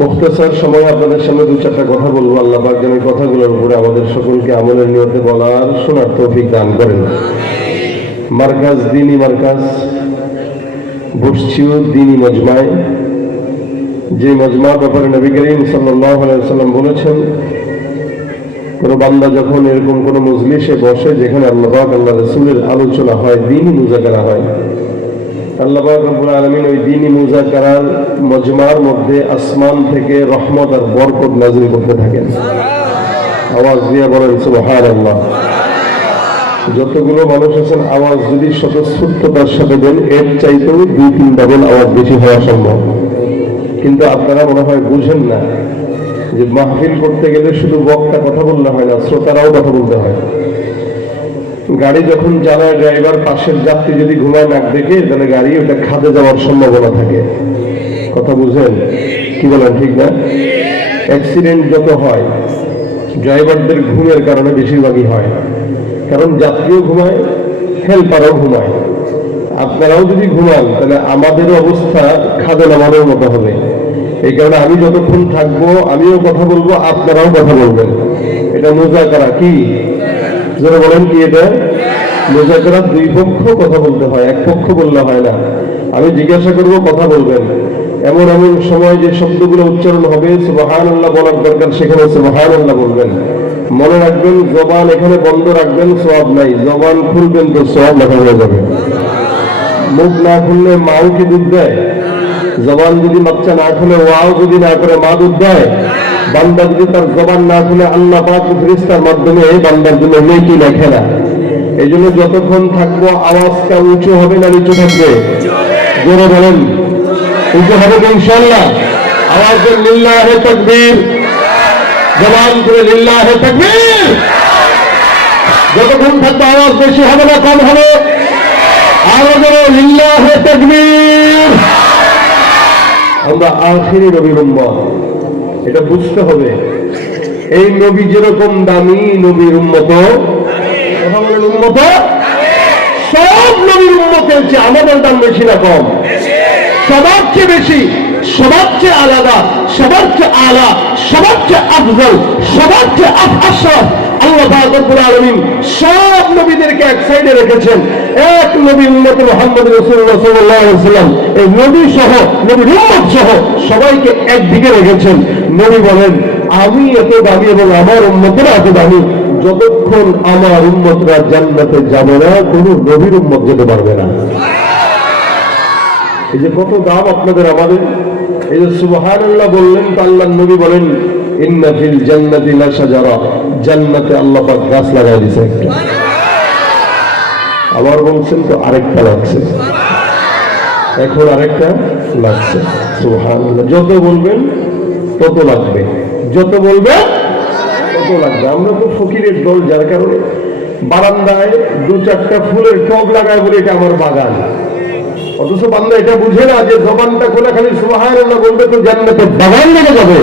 মুখতাসার সময় আপনাদের সামনে দু চারটা কথা বলবো। আল্লাহ পাক যেন এই কথাগুলোর উপরে আমাদের সকলকে আমলের নিয়তে বলার শোনার তৌফিক দান করেন। মার্কাজ দ্বীনি মার্কাজ বসছিও দ্বীনি মজমায়, যে মজমার ব্যাপারে নবী করিম সাল্লাল্লাহু আলাইহি ওয়াসাল্লাম বলেছেন, কোন বান্দা যখন এরকম কোন মজলিসে বসে যেখানে আল্লাহ পাক আল্লাহ রাসূলের আলোচনা হয়, দ্বীনি মুযাকারা হয়, আল্লাহ পাক রব্বুল আলামিন ওই দ্বীনি মুযাকারার মজমার মধ্যে আসমান থেকে রহমত আর বরকত নাযিল করতে থাকেন। আওয়াজ দিয়ে বলেন সুবহানাল্লাহ। যতগুলো মানুষ আছেন আওয়াজ যদি স্বতঃস্ফূর্ততার সাথে দেন, এর চাইতেও 2-3 ডাবল আওয়াজ বেশি হওয়া সম্ভব। কিন্তু আপনারা মনে হয় বুঝেন না যে মাহফিল করতে গেলে শুধু বক্তা কথা বললে হয় না, শ্রোতারাও কথা বলতে হয়। গাড়ি যখন চালায় ড্রাইভার, পাশের যাত্রী যদি ঘুমায় নাক দেখে, তাহলে গাড়ি ওটা খাদে যাওয়ার সম্ভাবনা থাকে। কথা বুঝেন কি বলেন, ঠিক না? অ্যাক্সিডেন্ট যত হয় ড্রাইভারদের ঘুমের কারণে বেশিরভাগই হয়, কারণ যাত্রীও ঘুমায়, হেল্পারও ঘুমায়। আপনারাও যদি ঘুমান তাহলে আমাদেরও অবস্থা খাদে নামানোর মতো হবে। এই কারণে আমি যতক্ষণ থাকবো আমিও কথা বলবো, আপনারাও কথা বলবেন। এটা মুযাকারা। কি যারা বলেন কি এটা মুযাকারা? দুই পক্ষ কথা বলতে হয়, এক পক্ষ বললে হয় না। আমি জিজ্ঞাসা করবো, কথা বলবেন। এমন এমন সময় যে শব্দগুলো উচ্চারণ হবে সুবহানাল্লাহ বলার দরকার, সেখানে সুবহানাল্লাহ বলবেন। মনে রাখবেন, জবান এখানে বন্ধ রাখবেন, সওয়াব নাই। জবান খুলবেন তো সওয়াব লেখা হয়ে যাবে। মুখ না খুললে মাও কি দুধ দেয়? জবান যদি বাচ্চা না খুলে, ওয়াও যদি না করে মা দুধ দেয়? বান্দা যদি তার জবান না খুলে, আল্লাহ পাক ফেরেশতার মাধ্যমে বান্দার জন্য নেকি লেখে না। এই জন্য যতক্ষণ থাকবো আওয়াজটা উঁচু হবে না নিচু থাকবে? জোরে বলেন, উঁচু হবে তো ইনশাআল্লাহ। আওয়াজ করে লিল্লাহে তাকবীর, জবান করে লিল্লাহে তাকবীর। যতক্ষণ থাকবো আওয়াজ বেশি হবে না কম হবে? আরো জোরে লিল্লাহে তাকবীর। আমরা আখিরি নবীর উম্মত, এটা বুঝতে হবে। এই নবী যেরকম দামি, নবীর উম্মত উম্মত সব নবীর উম্মতের চেয়ে আমাদের দাম বেশি না কম? সবার চেয়ে বেশি, সবার চেয়ে আলাদা, সবার চেয়ে আলা, সবার চেয়ে আফজল, সবার চেয়ে আশরাফ। আল্লাহ পাক রব্বুল আলামিন সব নবীদেরকে এক সাইডে রেখেছেন, এক নবী উম্মত মুহাম্মদ রাসূলুল্লাহ সাল্লাল্লাহু আলাইহি ওয়াসাল্লাম, এই নবী সহ নবীর উম্মত সহ সবাইকে একদিকে রেখেছেন। নবী বলেন, আমি এত দামি এবং আমার উম্মতেরা এত দামি, যতক্ষণ আমার উম্মতরা জান্নাতে যাবে না, কোন নবীর উম্মত যেতে পারবে না। এই যে কত দাম আপনাদের আমাদের। এই যে সুবহানাল্লাহ বললেন, তো আল্লাহর নবী বলেন, ইন্না ফিল জান্নাতি লাশাজারা, জান্নাতে আল্লাহ পাক গাছ লাগাই দিয়েছে একটা। আবার বলছেন তো আরেকটা লাগছে, এখন আরেকটা লাগছে। সুবহানাল্লাহ। যত বলবেন তত লাগবে, যত বলবেন তত লাগবে। আমরা তো ফকিরের দল, যার কারণে বারান্দায় 2-4টা ফুলের টব লাগায় বলে এটা আমার বাগান। অথচ বান্দা এটা বুঝে না যে জবানটা খোলা খালি সুবহানাল্লাহ বলবে তো জান্নাতে বাগান লেগে যাবে।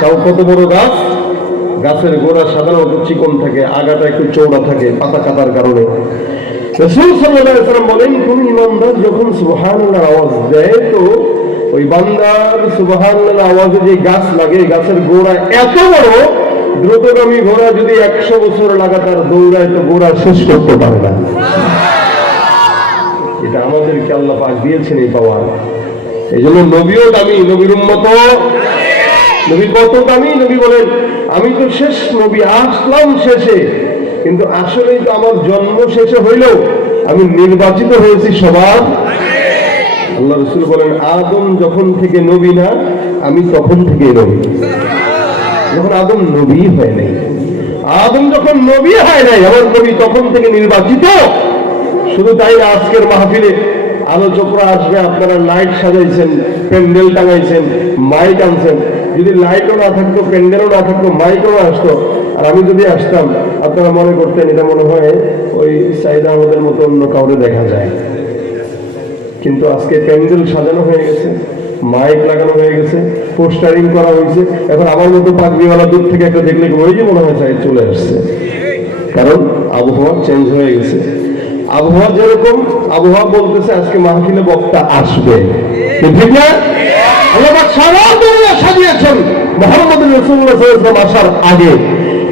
তাও কত বড় গাছ, গাছের গোড়া সাধারণত চিকন থাকে, আগাটা একটু চওড়া থাকে পাতা কাটার কারণে। রাসূল সাল্লাল্লাহু আলাইহি ওয়াসাল্লাম বলেন, কোন ইমানদার যখন সুবহানাল্লাহ আওয়াজ দেয়, তো ওই বান্দার সুবহানাল্লাহ আওয়াজে যে গাছ লাগে, গাছের গোড়া এত বড়, দ্রুতগামী ঘোড়া যদি 100 বছর লাগাতার দৌড়ায় তো গোড়া শেষ করতে পারে না। এটা আমাদেরকে আল্লাহ পাক দিয়েছেন এই পাওয়ার। এই জন্য নবীও দামি, নবীর উম্মত। নবী কত দামি? নবী বলেন, আমি তো শেষ নবী, আসলাম শেষে, কিন্তু আসলেই তো আমার জন্ম শেষে হইলেও আমি নির্বাচিত হয়েছি সবার। আল্লাহ রাসূল বলেন, আদম যখন থেকে নবী না, আমি তখন থেকে নবী। যখন আদম নবী হয় নাই, আদম যখন নবী হয় নাই, আমার নবী তখন থেকে নির্বাচিত। শুধু তাই না, আজকের মাহফিলে আলোচকরা আসবে, আপনারা লাইট সাজাইছেন, প্যান্ডেল টাঙাইছেন, মাইক আনছেন। যদি লাইটও না থাকতো, প্যান্ডেলও না থাকতো, মাইকও আসতো, আর আমি যদি আসতাম, আপনারা মনে করতেন এটা মনে হয় ওই সাইদ আহমদের মতো অন্য কাউরে দেখা যায়। কিন্তু আজকে প্যান্ডেল সাজানো হয়ে গেছে, মাইক লাগানো হয়ে গেছে, পোস্টারিং করা হয়েছে। এখন আমার মতো পাগড়িওয়ালা দূর থেকে একটা দেখলে ওই যে মনে হয় সাইড চলে আসছে, কারণ আবহাওয়া চেঞ্জ হয়ে গেছে। আবহাওয়া যেরকম, আবহাওয়া বলতেছে আজকে মাহফিলে বক্তা আসবে, ঠিক না? আল্লাহ পাক সারা দুনিয়া সাজিয়েছেন মুহাম্মদ রাসূলুল্লাহ সাল্লাল্লাহু আলাইহি ওয়াসাল্লাম আসার আগে।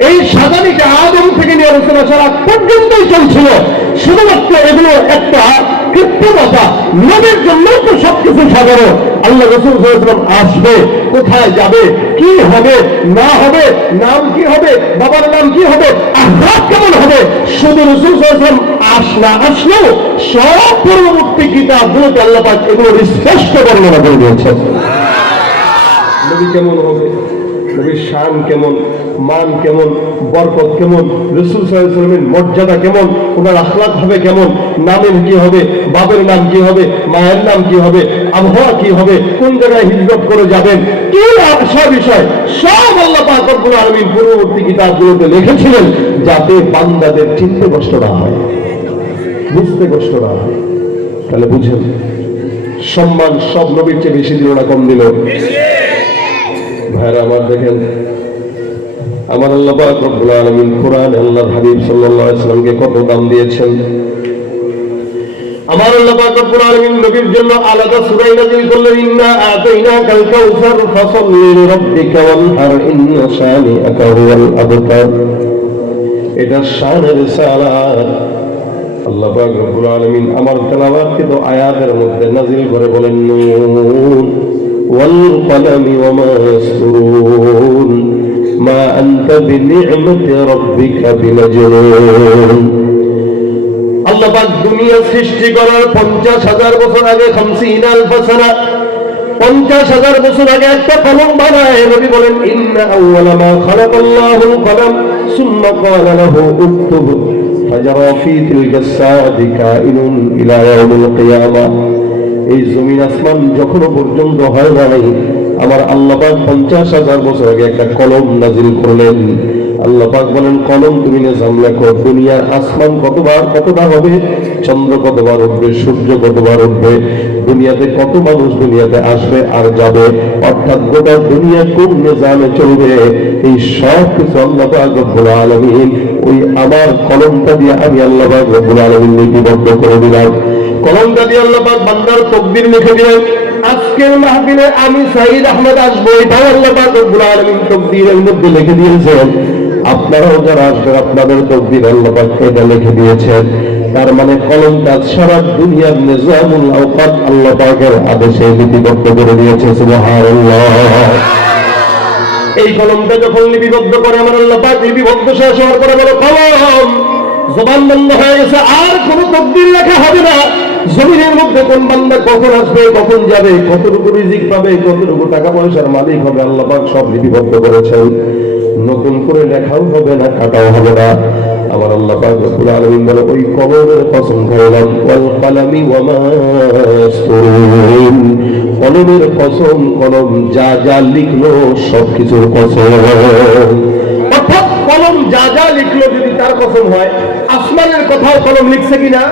এই সাজানিটা আদম থেকে নিয়ে রাসূল আসার আগ পর্যন্তই চলছিল। শুধুমাত্র এগুলো একটা কৃত্রিমতা, নবীর জন্য তো সবকিছু সাজানো। আল্লাহ রাসূল সাল্লাল্লাহু আলাইহি ওয়াসাল্লাম আসবে, কোথায় যাবে, কি হবে না হবে, নাম কি হবে, বাবার নাম কি হবে, আখরাত কেমন হবে, শুধু রাসূল সাল্লাল্লাহু আলাইহি ওয়াসাল্লাম আসলেও সব পূর্ববর্তী কিতাবগুলোতে আল্লাহ পাক এগুলো স্পষ্ট বর্ণনা করে দিয়েছেন। নবী কেমন হবে, নবীর শান কেমন, মান কেমন, বরকত কেমন, রাসূল সাল্লাল্লাহু আলাইহি ওয়াসাল্লামের মর্যাদা কেমন, ওনার আখলাক হবে কেমন, নামের কি হবে, বাবার নাম কি হবে, মায়ের নাম কি হবে, আবহাওয়া কি হবে, কোন জায়গায় হিজরত করে যাবেন, কি সব বিষয় সব আল্লাহ পাক রব্বুল আলামিন পূর্ববর্তী কিতাবগুলোতে লিখেছিলেন, যাতে বান্দাদের চিনতে কষ্ট না হয়, বুঝতে কষ্ট না হয়। তাহলে বুঝেন, সম্মান সব নবীর চেয়ে বেশি দিল না কম দিল? ভাইরা আমার, দেখেন আমার আল্লাহ পাক রব্বুল আলামিন কোরআনে আল্লাহর হাবিব সাল্লাল্লাহু আলাইহি ওয়াসাল্লামকে কত দাম দিয়েছেন। আমার আল্লাহ পাক রব্বুল আলামিন নবীর জন্য আলাদা সূরা নাযিল করলেন, ইন্না আতাইনাকাল কাউসার ফাসাল্লি লিরাব্বিকা ওয়ানহার ইন্না শানিআকা হুয়াল আবতার। এটা শানের রিসালাত। আল্লাহ পাক রব্বুল আলামিন আমার তেলাওয়াতকৃত আয়াতের মধ্যে নাযিল করে বলেন, নুন ওয়াল কলামি ওয়া মা ইয়াসতুরুন মা আনতা বিনি'মাতি রাব্বিকা বিমাজনুন। আল্লাহ পাক দুনিয়া সৃষ্টি করার 50,000 বছর আগে 50,000 সানা 50,000 বছর আগে একটা কলম বানায়। নবী বলেন, ইন্না আউওয়ালা মা খালাকাল্লাহুল কলম সুম্মা ক্বালা লাহু উকতুব ফাজারা ফি তিলকা সাদি কাইনুন ইলা ইয়াউমিল কিয়ামাহ। এই জমিন আসমান যখন পর্যন্ত হয় নাই, আমার আল্লাহ পাক 50,000 বছর আগে একটা কলম নাজিল করলেন। আল্লাহ পাক বলেন, কলম তুমি নিজাম লেখো, দুনিয়ার আসমান কতবার হবে, চন্দ্র কতবার উঠবে, সূর্য কতবার উঠবে, দুনিয়াতে কত মানুষ দুনিয়াতে আসবে আর যাবে, অর্থাৎ গোটা দুনিয়া কোন নিজামে চলবে, এই সব কিছু আল্লাহ পাক রব্বুল আলামিন ওই আমার কলমটা দিয়ে আমি আল্লাহ পাক রব্বুল আলামিন লিপিবদ্ধ করে দিলাম। কলমটা দিয়ে আল্লাহ পাক বান্দার তাকদীর লিখে দিলেন। আজকের মাহফিলে আমি সাঈদ আহমেদ আসবো, এটাও আল্লাহ পাক রব্বুল আলামিন তাকদীরের মধ্যে লিখে দিয়েছেন। আপনারাও যারা আসবেন আপনাদের তাকদীর আল্লাহ পাক এটা লিখে দিয়েছেন। তার মানে কলমটা সারা দুনিয়ার নিজামুল আওকাত আল্লাহ পাকের আদেশে লিপিবদ্ধ করে দিয়েছে। সুবহানাল্লাহ। এই কলমটা যখন লিপিবদ্ধ করে আমার আল্লাহ পাক, লিপিবদ্ধ শেষ হওয়ার পরে বলো, কলম জবান বন্ধ হয়ে গেছে, আর কোনো তাকদীর লেখা হবে না। জমিনের মধ্যে কোন বান্দা কখন আসবে, কখন যাবে, কতটুকু রিজিক পাবে, কতটুকু টাকা পয়সার মালিক হবে, আল্লাহ পাক সব লিপিবদ্ধ করেছেন। নতুন করে লেখাও হবে না, কাটাও হবে না। আমার আল্লাহ পাক রব্বুল আলামিন বলে, ওই কলমের কসম খাইলাম, ওয়াল কলামি ওয়া মা ইয়াসতুরুন। কলমের কসম, কলম যা যা লিখলো সবকিছুর কসম। অর্থাৎ কলম যা যা লিখলো যদি তার কসম হয়, আসমানের কথাও কলম লিখছে কিনা,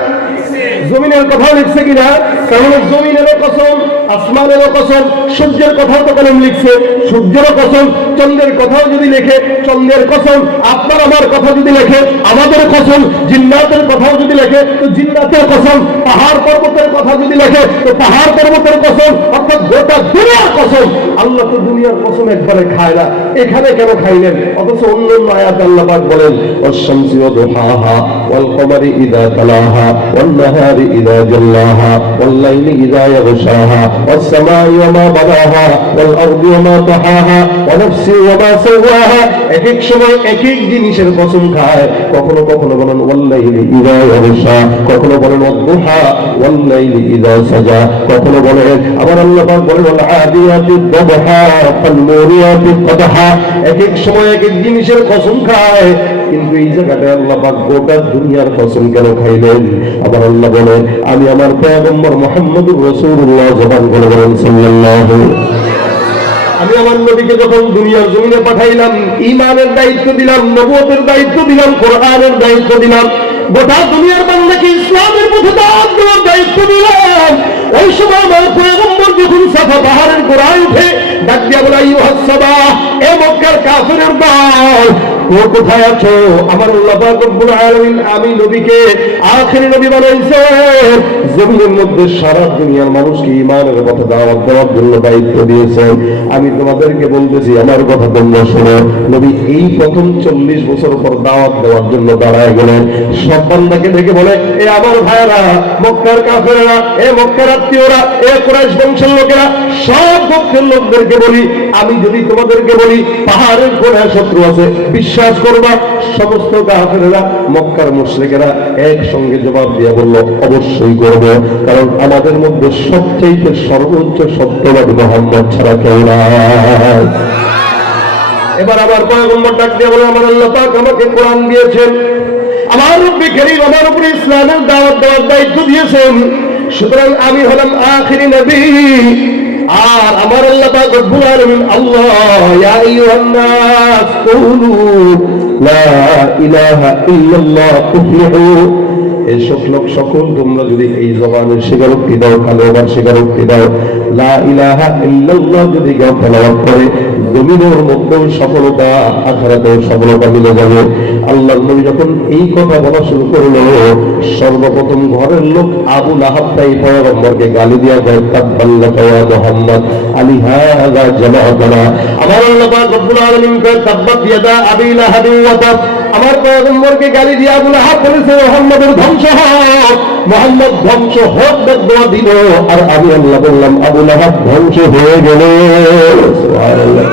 জমিনের কথাও লিখছে কিনা? তাহলে জমিনেরও কসম, আসমানেরও কসম, সূর্যের কথাও তো কলম লিখছে, সূর্যেরও কসম, চন্দ্রের কথাও যদি লেখে চন্দ্রের কসম, আপনার আমার কথা যদি লেখে আমাদের কসম, জিন্নাতের কথাও যদি লেখে তো জিন্নাতের কসম, পাহাড় পর্বতের কথা যদি লেখে তো পাহাড় পর্বতের কসম, অর্থাৎ গোটা দুনিয়ার কসম। আল্লাহ তো দুনিয়ার কসম একবারে খায় না, এখানে কেন খাইলেন? অথচ অন্য আয়াতে আল্লাহ পাক বলেন, ওয়াশ-শামসি ওয়া দুহাহা ওয়াল কমারি ইযা তালাহা ওয়ান নাহারি ইযা জাল্লাহা ওয়াল লাইলি ইযা ইয়াগশাহা ওয়াস সামাই ওয়া মা বানাহা ওয়াল আরদি ওয়া মা তাহাহা ওয়া নাফসি ওয়া মা সাওয়াহা। এক এক সময় এক এক জিনিসের কসম খায়। কখনো কখনো বলেন ওয়াল লাইলি ইযা ইয়াগশা, কখনো বলেন ওয়াদ-দুহা ওয়াল লাইলি ইযা সাজা, কখনো বলেন আবার আল্লাহ পাক বলেন ওয়াল আদিয়াতি দাবহা ফাল মুরিয়াতি কদহা। এক এক সময় এক এক জিনিসের কসম খায়। কিন্তু এই জায়গাটায় আল্লাহ পাক গোটা দুনিয়ার কসম কেন খাইলেন? আবার আল্লাহ বলে, আমি আমার পয়গম্বর মুহাম্মদুর রাসূলুল্লাহ জবান করে বলেন সাল্লাল্লাহু। আমি আমার নবীকে যখন দুনিয়ার জমিনে পাঠাইলাম, ঈমানের দায়িত্ব দিলাম, নবুয়তের দায়িত্ব দিলাম, কোরআনের দায়িত্ব দিলাম, গোটা দুনিয়ার বান্দাকে ইসলামের পথে দাওয়াত দেওয়ার দায়িত্ব দিলাম। ওই সময় আমার পয়গম্বর যখন সাফা পাহাড়ের গোড়ায় উঠে ডাক দিয়া বলে, আইয়ুহাস সাবা, এ মক্কার কাফিরের দল, ও কোথায় আছো? আমার আল্লাহ পাক রব্বুল আলামিন আমি নবীকে আখেরি নবী বানাইছে, জমিনের মধ্যে সারা দুনিয়ার মানুষকে ঈমানের পথে দাওয়াত দেওয়ার জন্য দায়িত্ব দিয়েছেন। আমি তোমাদেরকে বলতেছি আমার কথা তোমরা শোনো। নবী এই প্রথম 40 বছর পর দাওয়াত দেওয়ার জন্য দাঁড়ায় গেলেন। সব বান্দাকে ডেকে বলে, এ আমার ভাইয়েরা, মক্কার কাফেরেরা, এ মক্কার আত্মীয়রা, এ কুরাইশ বংশের লোকেরা, সব গোত্রের লোকদেরকে বলি, আমি যদি তোমাদেরকে বলি পাহাড়ের কোণায় শত্রু আছে, বিশ্বাস করবা? সমস্ত কাফেরেরা, মক্কার মুশরিকেরা একসঙ্গে জবাব দিয়ে বলল, অবশ্যই করব, কারণ আমাদের মধ্যে সবচেয়ে সর্বোচ্চ সত্যবাদী মুহাম্মদ ছাড়া কেউ নাই। এবার আবার পয়গম্বর ডাক দিয়ে বলে, আমার আল্লাহ পাক আমাকে কোরআন দিয়েছেন, আমার রব্বি কারীম আমার উপরে ইসলামের দাওয়াত দেওয়ার দায়িত্ব দিয়েছেন, সুতরাং আমি হলাম আখিরি নবী। আর আমার আল্লাহ পাক রব্বুল আলামিন আল্লাহ, ইয়া আইয়ুহান নাস কুলু লা ইলাহা ইল্লাল্লাহ তুফলিহু, এসব লোক সকল তোমরা যদি এই জবানের স্বীকারোক্তি দাও, কালেমার স্বীকারোক্তি দাও, লা ইলাহা ইল্লাল্লাহ যদি কেউ তেলাওয়াত করে, জমিনের মধ্যেও সফলতা, আখিরাতেও সফলতা মিলে যাবে। আল্লাহর নবী যখন এই কথা বলা শুরু করলো, সর্বপ্রথম ঘরের লোক আবু লাহাব তাই পয়গম্বরকে গালি দিয়া দেয়, তাব্বাল্লাকা ইয়া মুহাম্মদ আলি হাযা জামাআতানা। আমার আল্লাহ পাক রব্বুল আলামিন কয়, তাব্বাত ইয়াদা আবি লাহাব ওয়া তাব। আমার পয়গম্বরকে গালি দিয়ে আবু লাহাব বলেছে, মুহাম্মদের ধ্বংস হোক, মুহাম্মদ ধ্বংস হোক, বদদুয়া দিল। আর আমি আল্লাহ বললাম, আবু লাহাব ধ্বংস হয়ে গেল। সুবহানাল্লাহ।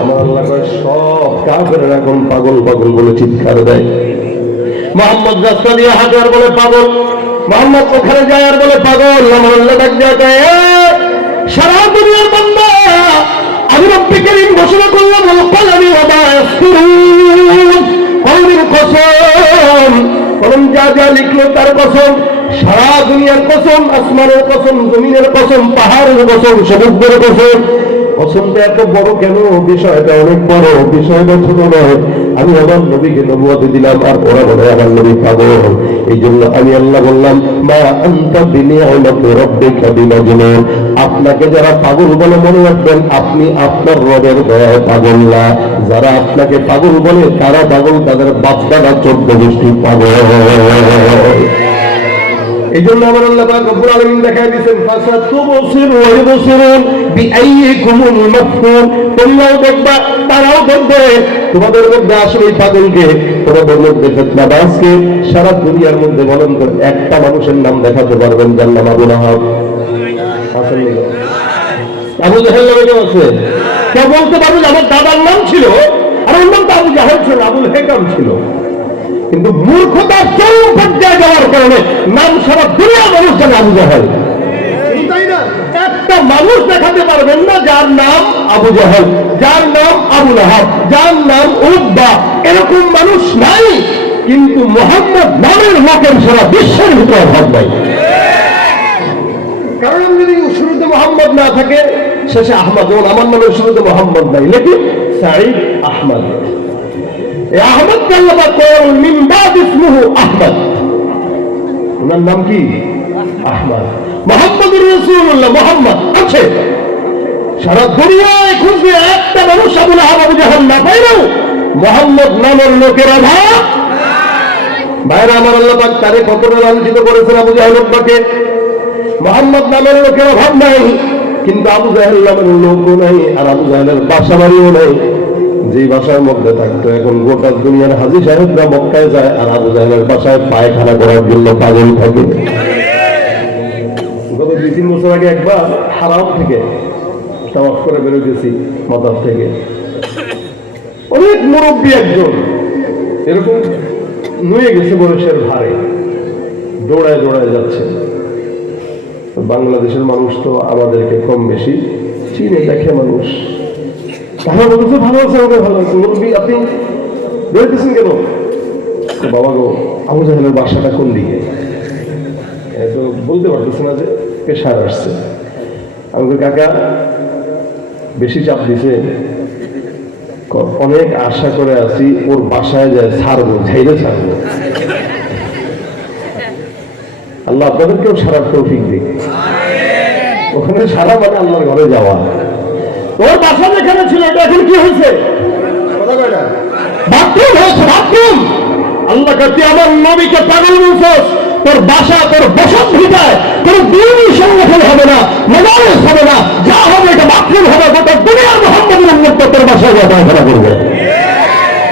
আমার আল্লাহ কয়, সব কাফেররা এখন পাগল পাগল বলে চিৎকার দেয়। মুহাম্মদ রাস্তা দিয়ে হাঁটে আর বলে পাগল, মুহাম্মদ ওখানে যায় আর বলে পাগল। আমার আল্লাহ ডাক দিয়ে কয়, সারা দুনিয়ার বান্দা, আমি রব্বি কারীম ঘোষণা করলাম, কলমি ওয়া মা ইয়াসতুরুন, কলমের কসম, কলম যা যা লিখলো তার কসম, সারা দুনিয়ার কসম, আসমানের কসম, জমিনের কসম, পাহাড়ের কসম, সমুদ্রের কসম। কসমটা এত বড় কেন? বিষয়টা অনেক বড়, বিষয়টা ছোট নয়। আমি আমার নবীকে নবুয়ত দিলাম আর ওরা বলে আমার নবী পাগল। এই জন্য আমি আল্লাহ বললাম, মা আনতা বিনিআমাতি রাব্বিকা বিমাজনুন, আপনাকে যারা পাগল বলে মনে রাখবেন, আপনি আপনার রবের দয়ায় পাগল না। যারা আপনাকে পাগল বলে তারা পাগল, তাদের বাচ্চারা 14 গোষ্ঠী পাগল। এই জন্য আমার আল্লাহ পাক রব্বুল আলামিন দেখায় দিয়েছেন, ফাসাতুবসিরু ওয়া ইবসিরুন বিআইয়িকুমুল মাফতুন, তোমরাও দেখবা তারাও দেখবে। তোমাদের মধ্যে আসলে পাগলকে, তোমাদের মধ্যে ফিতনাবাজকে সারা দুনিয়ার মধ্যে বলেন তো একটা মানুষের নাম দেখাতে পারবেন যার নাম আবু লাহাব? আসলে আবু জাহেল নামে কেউ আছে? কেউ বলতে পারবে যে আমার দাদার নাম ছিল আর ওর নাম তো আবু জাহেল ছিল, আবুল হেকাম ছিল? কিন্তু মূর্খতার চরম পর্যায়ে যাওয়ার কারণে নাম সারা দুনিয়া মানুষ জানে আবু জাহেল, তাই না? একটা মানুষ দেখাতে পারবেন না যার নাম আবু জাহেল, যার নাম আবু লাহাব, যার নাম উতবা, এরকম মানুষ নাই। কিন্তু মুহাম্মদ নামের লোকের সারা বিশ্বের ভিতরে অভাব নাই। কারণ যদি শুরুতে মোহাম্মদ না থাকে, শেষে আহমদ। যেমন আমার নামের শুরুতে মোহাম্মদ নাই, লেকিন সাঈদ আহমদ। আহমদ মিন বাদ ইসমুহু আহমদ, ওনার নাম কি? আহমদ। মুহাম্মদুর রাসূলুল্লাহ, মুহাম্মদ আছে। সারা দুনিয়ায় খুঁজবে একটা মানুষ আবু লাহাব আবু জাহেল না পাইলেও মুহাম্মদ নামের লোকের অভাব। ভাইরা আমার, আল্লাহ পাক তারে কতটা লাঞ্ছিত করেছেন আবু জাহেল উতবাকে। মুহাম্মদ নামের লোকের অভাব নাই, কিন্তু আবু জাহেল নামের লোকও নাই, আর আবু জাহেলের বাসা বাড়িও নাই। যে বাসার মধ্যে থাকতো, এখন গোটা দুনিয়ার হাজী সাহেবরা মক্কায় যায় আর আবু জাহেলের বাসায় পায়খানা করার জন্য পাগল থাকে। গত 2-3 বছর আগে একবার হারাম থেকে তাওয়াফ করে বেরোতেছি মাতার থেকে, অনেক মুরব্বী একজন এরকম নুয়ে গেছে বয়সের ভারে, দৌড়ায় দৌড়ায় যাচ্ছে। বাংলাদেশের মানুষ তো আমাদেরকে কম বেশি চিনে, দেখে মানুষ। তারা বলছে ভালো আছে, আমাকে ভালো আছে। মুরব্বী, আপনি বেরোতেছেন কেন? বাবা গো, আবু জাহেলের বাসাটা কোন দিকে? তো বলতে পারতেছে না যে পেশার আসছে। আমাকে কাকা বেশি চাপ দিছে, অনেক আশা করে আছি ওর বাসায় যায় ছাড়বো, ঝাইরে ছাড়বো। আল্লাহ আপনাদেরকেও সারার তৌফিক দিক। ওখানে সারা মানে আল্লাহর ঘরে যাওয়া। ওর বাসা যেখানে ছিল এটা এখন কি হয়েছে? কথা কয় না, বাথরুম হয়েছে বাথরুম। আল্লাহ কাছে আমার নবীকে পাগল বলছস, তোর বাসা তোর বসত ভিটায় তোর দিনই সংগঠন হবে না, মোবাইল হবে না, যা হবে এটা বাথরুম হবে। গোটা দুনিয়ার মোহাম্মদের উম্মত তোর বাসায় যা পায়খানা করবে।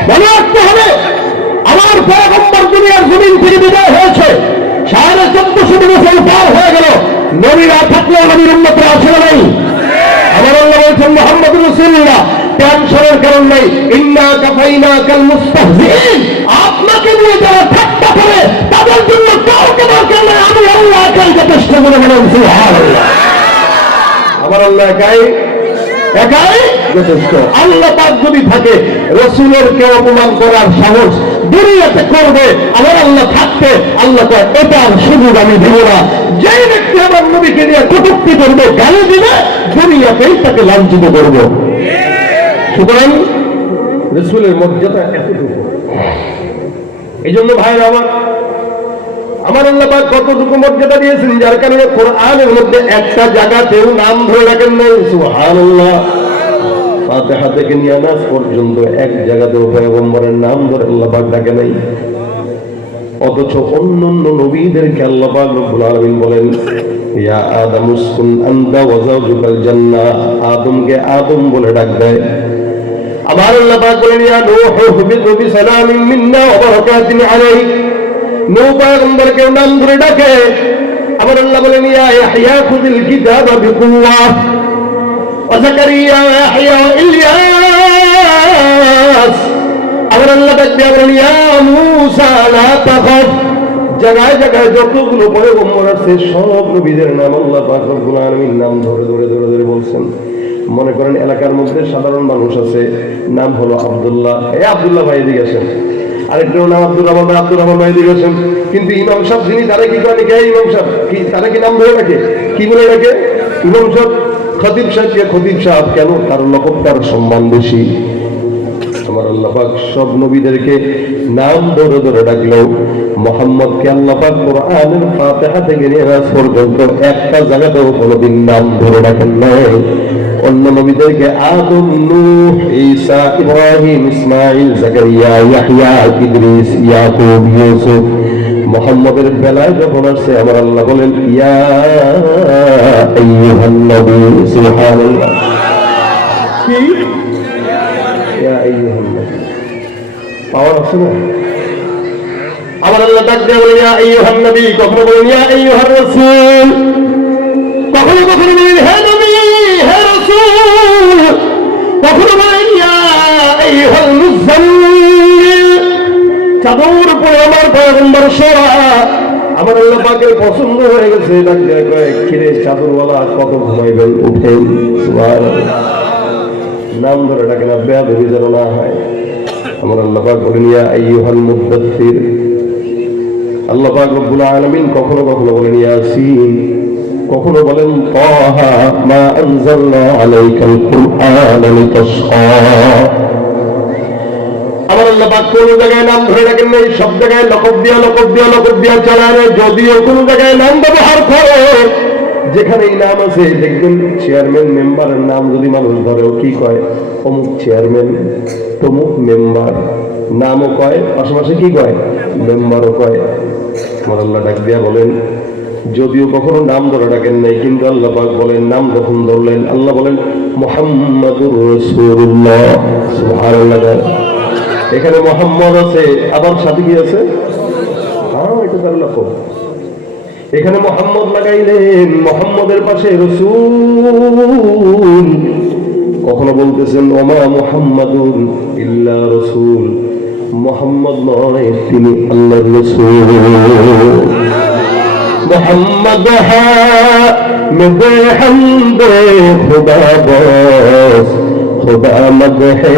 মনে রাখতে হবে আমার পয়গম্বর দুনিয়ার জমিন থেকে বিদায় হয়েছে, 1450 বছর পার হয়ে গেল, নবীরা থাকলেও নবীর উম্মতরা আছে না নাই? আমার আল্লাহ বলছেন মুহাম্মদুর রাসূলুল্লাহ, টেনশনের কারণ নাই। ইন্না কাফাইনাকাল মুস্তাহজিইন, আপনাকে নিয়ে যারা ঠাট্টা করে তাদের জন্য কাউকে দরকার নাই, আমি আল্লাহ একাই যথেষ্ট বলে বলেন সুবহানাল্লাহ। আমার আল্লাহ একাই যথেষ্ট। আল্লাহ পাক যদি থাকে রাসূলের কে অপমান করার সাহস দুনিয়াতে করবে, আমার আল্লাহ থাকতে আল্লাহ কয় এটার সুযোগ আমি দিব না। যেই ব্যক্তি আমার নবীকে নিয়ে কটূক্তি করবে, গালি দিবে, দুনিয়াতেই তাকে লাঞ্ছিত করব। সুতরাং রাসূলের মর্যাদা এতটুকু। এই জন্য ভাইরা আমার আল্লাহ পাক কতটুকু মর্যাদা দিয়েছেন, যার কারণে কোরআনের মধ্যে একটা জায়গাতেও নাম ধরে রাখেন নাই। সুবহানাল্লাহ। ফাতিহা থেকে নিয়ে নাস পর্যন্ত এক জায়গাতেও পয়গম্বরের নাম ধরে আল্লাহ পাক ডাকে নাই। অথচ অন্যান্য নবীদেরকে আল্লাহ পাক রব্বুল আলামিন বলেন, ইয়া আদম উসকুন আনতা ওয়া যাওজুকাল জান্নাহ, আদমকে আদম বলে ডাক দেয়। আমার আল্লাহ পাক বলেন, ইয়া নূহ হুবিত বিসালামিন মিন্না ওয়া বারাকাতিন আলাইক, নূহ পয়গম্বরকে নাম ধরে ডাকে। আমার আল্লাহ বলেন, ইয়া ইয়াহইয়া খুযিল কিতাবা বিকুওয়া ওয়া যাকারিয়া ওয়া ইয়াহইয়া ওয়া ইলিয়াস। আমার আল্লাহ ডাক দিয়ে বলেন, ইয়া মূসা লা তাখাফ। জায়গায় জায়গায় যতগুলো পয়গম্বর আছে সব নবীদের নাম আল্লাহ পাক রব্বুল আলামিন নাম ধরে ধরে ধরে ধরে বলছেন। মনে করেন এলাকার মধ্যে সাধারণ মানুষ আছে, নাম হলো আব্দুল্লাহ, এই আব্দুল্লাহ ভাই এদিকে আসেন। আরেকটার নাম আব্দুর রহমান, আব্দুর রহমান ভাই এদিকে আসেন। কিন্তু ইমাম সাহেব যিনি, তারা কি করে, কে ইমাম সাহেব, কি তারা কি নাম ধরে রাখে? কি বলে রাখে? ইমাম সাহেব। খতিব সাহেবকে খতিব সাহেব কেন? তার লকবটার সম্মান বেশি। আমার আল্লাহ পাক সব নবীদেরকে নাম ধরে ধরে ডাকলেও মুহাম্মদকে আল্লাহ পাক কোরআনের ফাতিহা থেকে নিয়ে নাস পর্যন্ত একটা জায়গাতেও কোনোদিন নাম ধরে ডাকেন নাই। অন্য নবীদেরকে আদম, নূহ, ঈসা, ইব্রাহিম, ইসমাঈল, যাকারিয়া, ইয়াহইয়া, ইদ্রিস, ইয়াকুব, ইউসুফ। মুহাম্মদের বেলায় যখন আসছে আমার আল্লাহ বলেন, ইয়া আইয়ুহান নবী। সুবহানাল্লাহ। কি ইয়া আইয়ুহান নবী পাওয়ার আছে না? আমার আল্লাহ ডাক দিয়ে বলেন, ইয়া আইয়ুহান নবী। কখনো বলেন ইয়া আইয়ুহার রাসূল, কখনো কখনো বলেন হে নবী, হে রাসূল, কখনো বলেন ইয়া আইয়ুহাল মুযাম্মিল। চাদর উপরে আমার পয়গম্বর শোয়া। আমার আল্লাহ পাকের পছন্দ হয়ে গেছে, ডাক দিয়ে কয়, কিরে চাদরওয়ালা কত ঘুমাইবেন, উঠেন। সুবহানাল্লাহ। নাম ধরে ডাকে না, বেয়াদবি যেন না হয়। আমার আল্লাহ পাক বলেন, ইয়া আইয়ুহাল মুদাথ্থির। আল্লাহ পাক রব্বুল আলামিন কখনো কখনো বলেন ইয়াসিন, কখনো বলেন তাহা মা আনজালনা আলাইকাল কুরআনা লিতাশকা। আমার আল্লাহ পাক কোন জায়গায় নাম ধরে রাখেন নাই, সব জায়গায় লকব দিয়া চালায়। যদিও কোন জায়গায় নাম ব্যবহার করে, যেখানেই নাম আছে দেখবেন চেয়ারম্যান মেম্বারের নাম যদি মানুষ ধরেও কি কয়, অমুক চেয়ারম্যান, তমুক মেম্বার, নামও কয়, পাশাপাশি কি কয়, মেম্বারও কয়। আমার আল্লাহ ডাক দিয়া বলেন, যদিও কখনো নাম ধরে ডাকেন নাই, কিন্তু আল্লাহ পাক বলেন, নাম যখন ধরলেন আল্লাহ বলেন মুহাম্মাদুর রাসূলুল্লাহ। সুবহানাল্লাহ। এখানে মুহাম্মদ আছে, আবার সাথে কি আছে? এটা তার লক্ষ্য। এখানে মুহাম্মদ লাগাইলেন, মুহাম্মদের পাশে রাসূল। কখনো বলতেছেন ওমা মুহাম্মাদুন ইল্লা রাসূল, মুহাম্মদ নয়, তিনি আল্লাহর রাসূল। মুহাম্মদ হামিদ হামদে খুদা বস, খুদা মদহে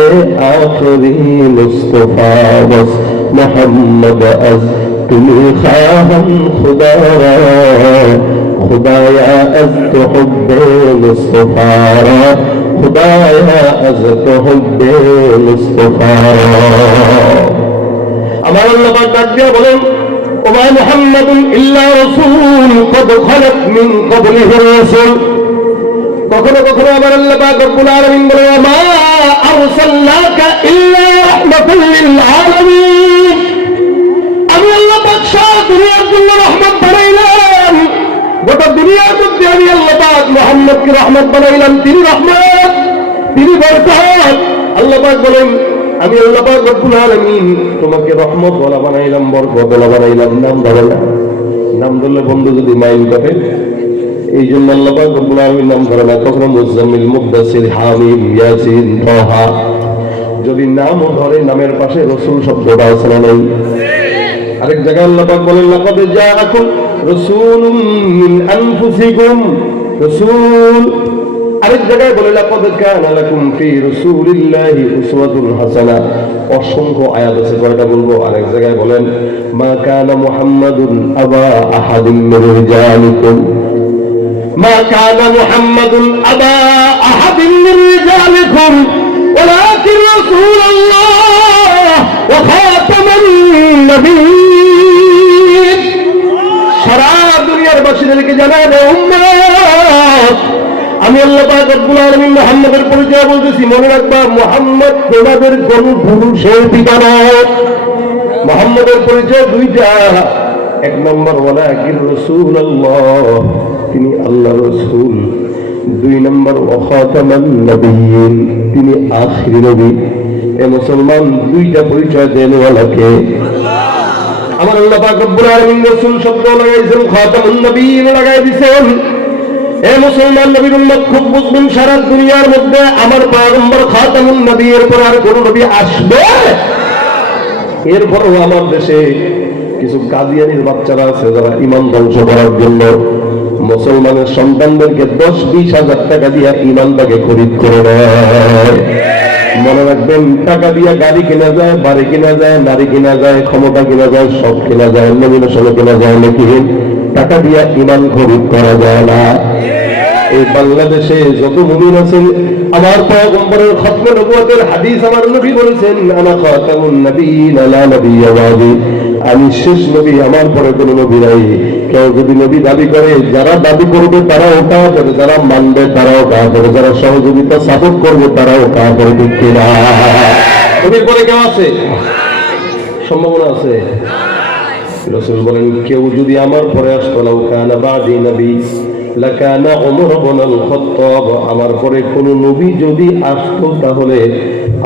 আখরি মুস্তাফা বস। মুহাম্মদ আজ তুমি খাহম খুদা রা, খুদায়া আজ তো হুব্বে মুস্তাফা রা, খুদায়া আজ তো হুব্বে মুস্তাফা রা। আমার আল্লাহ পাক ডাক দিয়ে বলেন, ওমা মুহাম্মাদুন ইল্লা রাসূল কদ খালাত মিন ক্বাবলিহি রাসূল। কখনো কখনো আমার আল্লাহ পাক রব্বুল আলামিন বলেন, ওমা আরসালনাকা ইল্লা রাহমাতাল লিল আলামিন। আমি আল্লাহ পাক সারা দুনিয়ার জন্য রহমত বানাইলাম। গোটা দুনিয়ার মধ্যে আমি আল্লাহ পাক মুহাম্মদকে রহমত বানাইলাম। তিনি রহমত, তিনি বরকত। আল্লাহ পাক বলেন আমি আল্লাহ পাক রব্বুল আলামিন তোমাকে রহমত ওয়ালা বানাইলাম, বরকত ওয়ালা বানাইলাম। নাম ধরো না, নাম ধরলে বন্ধু যদি মাইল করে, এই জন্য আল্লাহ পাক রব্বুল আলামিন নাম ধরে না। কখনো মুজাম্মিল, মুদ্দাসির, হামিম, ইয়াসিন, তাহা। যদি নামও ধরে নামের পাশে রাসূল শব্দটা আছে না নাই? আরেক জায়গায় আল্লাহ পাক বলেন লাকাদ জাআকুম রাসূলুম মিন আনফুসিকুম। রাসূল। আরেক জায়গায় বলে লাকাদ কানা লাকুম ফি রাসূলিল্লাহি উসওয়াতুন হাসানাহ। অসংখ্য আয়াত আছে, কয়টা বলবো? আরেক জায়গায় বলেন মা কানা মুহাম্মাদুন আবা আহাদিন মিন রিজালিকুম, মা কানা মুহাম্মাদুন আবা আহাদিন মিন রিজালিকুম ওয়ালাকিন রাসূলুল্লাহ ওয়া খাতামান নবিয়্যিন। সারা দুনিয়ার বাসীদেরকে জানাবে উম্মত, আমি আল্লাহ পাক রব্বুল আলামিন মুহাম্মদের পরিচয় বলতেছি। মনে রাখবা, মুহাম্মদ তোমাদের কোন পুরুষের পিতা নয়। মুহাম্মদের পরিচয় দুইটা। এক নম্বর ওয়ালাকিন রাসূলুল্লাহ, তিনি আল্লাহর রাসূল। দুই নম্বর ওয়া খাতামান নবিয়্যিন, তিনি আখির নবী। এ মুসলমান, দুইটা পরিচয় দেন ওয়ালাকে আমার আল্লাহ পাক রব্বুল আলামিন রাসূল শব্দ লাগাইছেন, খাতামুন নবিয়্যিন লাগাই দিয়েছেন। এ মুসলমান নবীর উম্মত খুব বুঝবেন, সারা দুনিয়ার মধ্যে আমার পয়গম্বর খাতামুন নবিয়্যির পর আর কোন নবী আসবে? এরপরও আমার দেশে কিছু কাদিয়ানির বাচ্চারা আছে যারা ঈমান ধ্বংস করার জন্য মুসলমানের সন্তানদেরকে 10-20 হাজার টাকা দিয়ে ঈমানটাকে খরিদ করে নেয়। মনে রাখবেন, টাকা দিয়ে গাড়ি কেনা যায়, বাড়ি কেনা যায়, নারী কেনা যায়, ক্ষমতা কেনা যায়, সব কেনা যায়, নবীনশন কেনা যায়, নাকি টাকা দিয়ে ঈমান খরিদ করা যায় না। এই বাংলাদেশে যত মুমিন আছেন, আমার পয়গম্বরের খতমে নবুয়তের হাদিস আমার নবী বলেছেন আনা খাতামুন নবিয়্যিন লা নাবিয়্যা বাদি, আমি শেষ নবী, আমার পরে কোনো নবী নাই। কেউ যদি নবী দাবি করে, যারা দাবি করবে তারাও কাফের, যারা মানবে তারাও কাফের, যারা সহযোগিতা সাপোর্ট করবে তারাও কাফের। ঠিক কিনা? নবীর পরে কেউ আছে? সম্ভাবনা আছে? রাসূল বলেন কেউ যদি আমার পরে আসতো, লাউ কানা বাদি নবী লাকানা উমর ইবনুল খাত্তাব, আমার পরে কোন নবী যদি আসতো তাহলে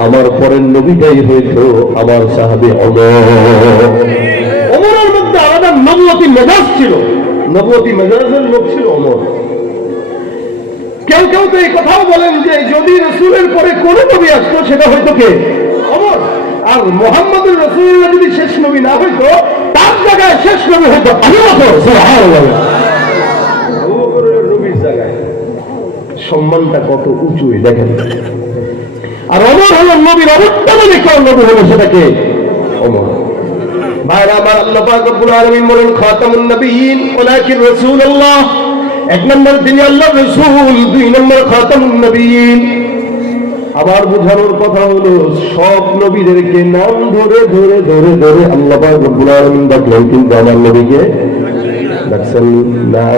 আমার পরের নবীটাই হইতো আমার সাহাবী ওমর। ওমরের মধ্যে আলাদা নবুয়তি মেজাজ ছিল, নবুয়তি মেজাজের লোক ছিল ওমর। কেউ কেউ তো এই কথাও বলেন যে যদি রাসূলের পরে কোন নবী আসতো সেটা হয়তো কে? ওমর। আর মুহাম্মদুর রাসূলুল্লাহ যদি শেষ নবী না হইতো, তার জায়গায় শেষ নবী হইতো আবু বকর। সুবহানাল্লাহ। সম্মানটা কত উঁচু দেখেন। আর ওমর হলো নবীর অবর্তমানে কেউ নবী হলো, সেটাকে ওমর। ভাইরা আমার, আল্লাহ পাক রব্বুল আলামিন বলেন খাতামুন নবিয়্যিন ওয়ালাকিন রাসূলুল্লাহ। এক নম্বর তিনি আল্লাহর রাসূল, দুই নম্বর খাতামুন নবিয়্যিন। আবার বোঝানোর কথা হলো সব নবীদেরকে নাম ধরে ধরে ধরে ধরে আল্লাহ পাক রব্বুল আলামিন ডাকলেন, কিন্তু আমার নবীকে ডাকছেন না।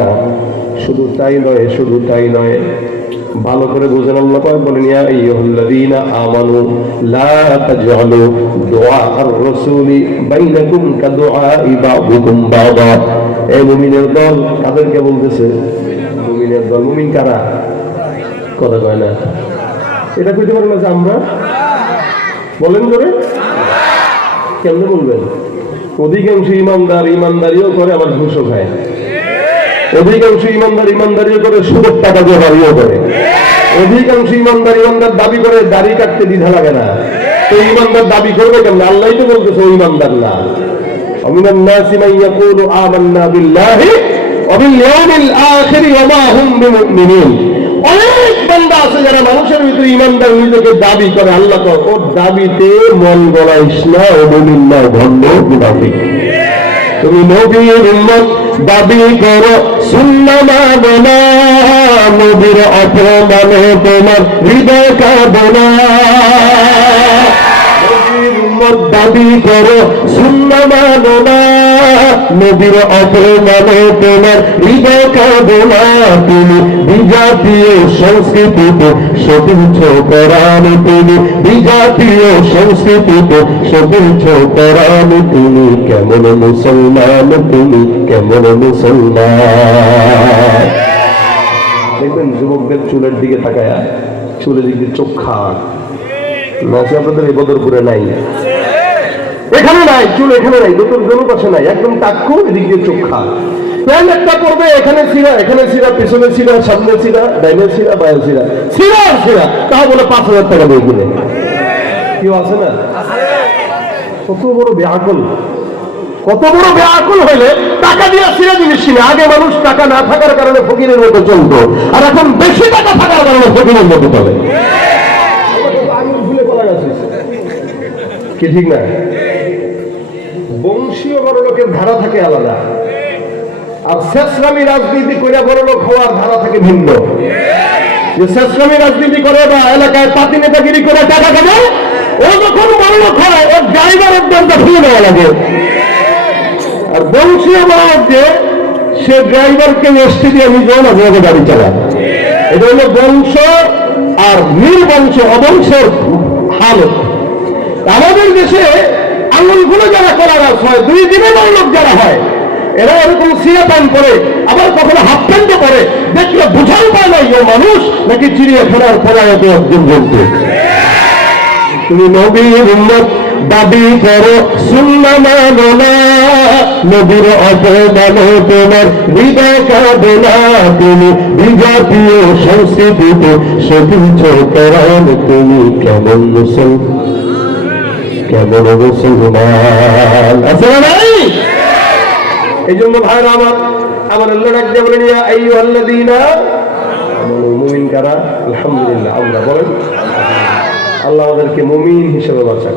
শুধু তাই নয়, শুধু তাই নয়, ভালো করে বুঝেন। আল্লাহ পাক বলেন ইয়া আইয়ুহাল্লাযীনা আমানু লা তাজআলু দুআ আর-রাসূলি বাইনাকুম কাদুআই বা'দিকুম বা'দা। এই মুমিনের দল কাদেরকে বলতেছে? মুমিনের দল। মুমিন কারা? কথা কয় না। এটা কইতে পারেন না যে আমরা? বলেন করে। কেমনে বলবেন? অধিকাংশ ইমানদার ইমানদারিও করে, আবার ঘুষও খায়। অধিকাংশ ইমানদার ইমানদারিও করে, সুদের টাকা দিয়ে বাড়িও করে। অধিকাংশ ইমানদার ইমানদার দাবি করে, দাড়ি কাটতে দ্বিধা লাগে না। তো ইমানদার দাবি করবে কেমন? আল্লাহই তো বলতেছে ইমানদার না। আমিনান নাসি মান ইয়াকুলু আমান্না বিল্লাহি ওয়া বিল ইয়াউমিল আখির ওয়া মা হুম বিমুমিনিন। অনেক বান্দা আছে যারা মানুষের ভিতরে ইমানদার নিজেকে দাবি করে, আল্লাহ তো ওর দাবিতে মন গলাইস না, ও মুমিন না, ভণ্ড মুনাফিক। তুমি নবীর উম্মত দাবি করো, সুন্নাহ মানো না, নবীর অপমানে তোমার হৃদয় কাঁদে না। নবীর উম্মত দাবি করো, সুন্নাহ মানো না, নবীর অপমানে তোমার হৃদয় কাঁদে না, তুমি বিজাতীয় সংস্কৃতিতে সতীর্থ করান, তুমি বিজাতীয় সংস্কৃতিতে সতীর্থ করান, তুমি কেমন মুসলমান, তুমি কেমন মুসলমান। দেখবেন যুবকদের চুলের দিকে তাকায়া, চুলের দিকে চোখ খান, নাকি আপনাদের এই বদরপুরে নাই? এখানে নাই, চুল এখানে নাই, দুটোর দোনো পাশে নাই, একদম টাক্কু, এদিক দিয়ে চোখ খান। প্যান্ট একটা পড়বে, এখানে সিরা, এখানে সিরা, পিছনে সিরা, সামনে সিরা, ডাইনে সিরা, বায়ের সিরা, সিরা আর সিরা, তা বলে 5,000 টাকা দিয়ে কিনে। কেউ আছে না? কত বড় বেআকল, কত বড় বেআকল হইলে টাকা দিয়ে সিরা জিনিস কিনে। আগে মানুষ টাকা না থাকার কারণে ফকিরের মতো চলতো, আর এখন বেশি টাকা থাকার কারণে ফকিরের মতো চলে। কি ঠিক না? বংশীয় বড় লোকের ধারা থাকে আলাদা, আর শেষরামি রাজনীতি করে বড় লোক হওয়ার ধারা থাকে ভিন্ন। যে শেষরামি রাজনীতি করে বা এলাকায় পাতি নেতাগিরি করে টাকা খাবে, ও যখন বড় লোক হয় ওর ড্রাইভারের দামটা ফিরে দেওয়া লাগে। আর বংশীয় বড় লোক যে, সে ড্রাইভারকে এসটি দিয়ে নিজেও না যেভাবে গাড়ি চালায়। এটা হলো বংশ আর নির্বংশ অবংশের হালত। আমাদের দেশে আঙুলগুলো যারা কলাগাছ হয়, 2 দিনে বড় লোক যারা হয়, এরা এরকম সিরা প্যান্ট করে, আবার কখনো হাফ প্যান্টও করে, দেখলে বুঝাও পায় না ও মানুষ নাকি চিড়িয়াখানার ফেরায়তে একজন বলতে। তুমি নবীর উম্মত দাবি করো, সুন্নাহ মানো না, নবীর অপমানে তোমার হৃদয় কাঁদে না, তুমি বিজাতীয় সংস্কৃতিতে সতীর্থ করান, তুমি কেমন মুসলমান, কেমন মুসলমান। আছে না নাই? এই জন্য ভাইরা আমার, আমার আল্লাহ ডাক দিয়ে বলেন, ইয়া আইয়ুহাল্লাযীনা আমানু, মুমিন কারা? আলহামদুলিল্লাহ, আমরা বলেন আল্লাহ আমাদেরকে মুমিন হিসেবে বাঁচান।